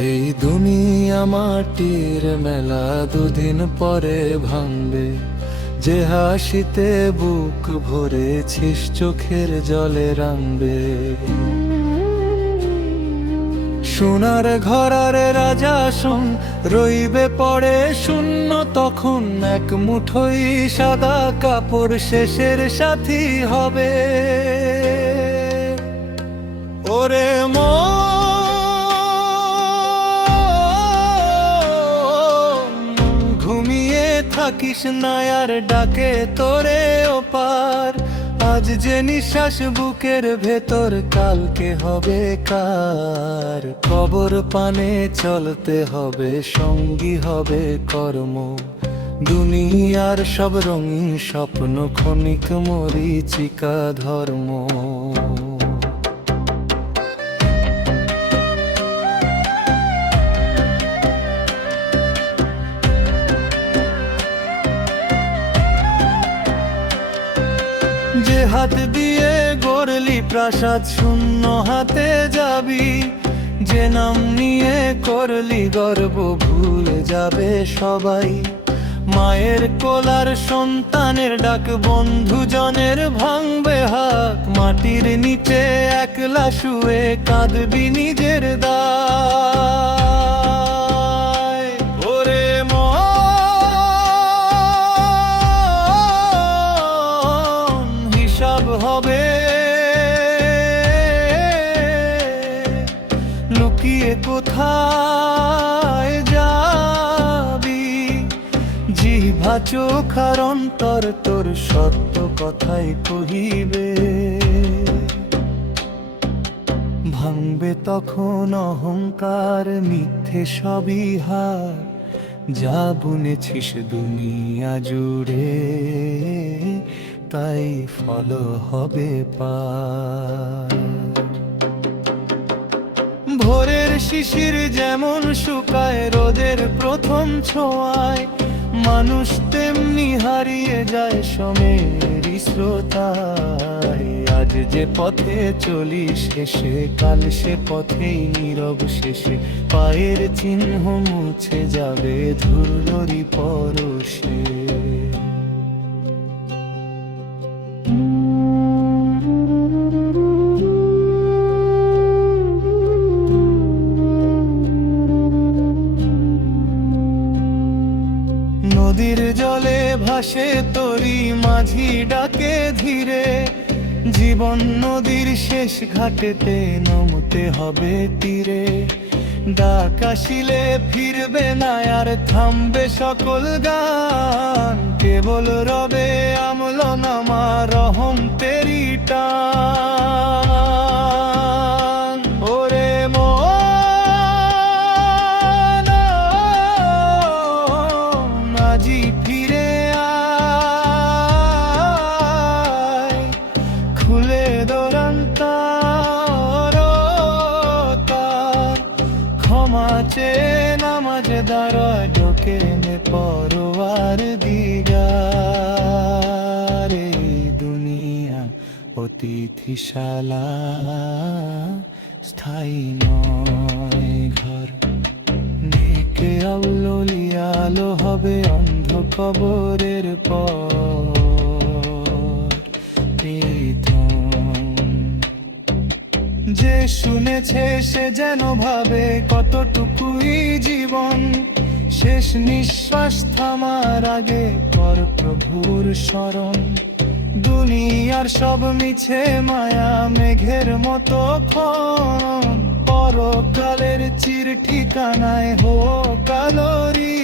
এই দুনিয়া মাটির মেলা, দুদিন পরে ভাঙবে। যে হাসিতে বুক ভরেছিস চোখের জলে রাঙবে। সোনার ঘরার রাজা শোন, রইবে পড়ে শূন্য তখন। এক মুঠোই সাদা কাপড় শেষের সাথী হবে। ওরে ঘুমিয়ে থাকিস না আর ডাকে তোরে ওপার। আজ যে নিঃশ্বাস বুকের ভেতর, কালকে হবে কার। কবর পানে চলতে হবে, সঙ্গী হবে কর্ম। দুনিয়ার সব রঙিন স্বপ্ন ক্ষণিক মরীচিকা ধর্ম। যে হাত দিয়ে গড়লি প্রাসাদ, শূন্য হাতে যাবি। যে নাম নিয়ে করলি গর্ব, ভুলে যাবে সবাই। মায়ের কোলার সন্তানের ডাক, বন্ধুজনের ভাঙবে হাত। মাটির নিচে একলা শুয়ে কাঁদবি নিজের দায়। ওরে হিসাব হবে লুকিয়ে কোথায় যাবি। জিহ্বা চোখ আর অন্তর তোর সত্য কথাই কহিবে। ভাঙবে তখন অহংকার, মিথ্যে সবই হার। যা বুনেছিস দুনিয়া জুড়ে, তাই ফল হবে পার। ভোরের শিশির যেমন শুকায় রোদের প্রথম ছোঁয়ায়, মানুষ তেমনি হারিয়ে যায় সময়ের স্রোতায়। আজ যে পথে চলিস শেষে, কাল সে পথেই নীরব শেষে। পায়ের চিহ্ন মুছে যাবে ধুলোরই পরশে। নদীর জলে ভাসে তরি, মাঝি ডাকে ধীরে। জীবন নদীর শেষ ঘাটেতে, নামতে হবে তীরে। ডাক আসিলে ফিরবে না আর, থামবে সকল গান। কেবল রবে আমল নামা, রহম তেরি টান। ওরে আজি ফিরে আয়, খুলে দোরান্তার তার। ক্ষমা চেয়ে নামাজে দাঁড়ায়, ঢোকে নে পরোয়ার দিগার। এই দুনিয়া অতিথিশালা, স্থায়ী নয় ঘর। নেকে আলো হবে অন্ধ কবরের পর। যে শুনেছে সে যেন ভাবে, কতটুকুই জীবন। শেষ নিঃশ্বাস থামার আগে কর প্রভুর স্মরণ। দুনিয়ার সব মিছে মায়া, মেঘের মতো ক্ষণ। পরকালের চির ঠিকানায় হোক আলোরি।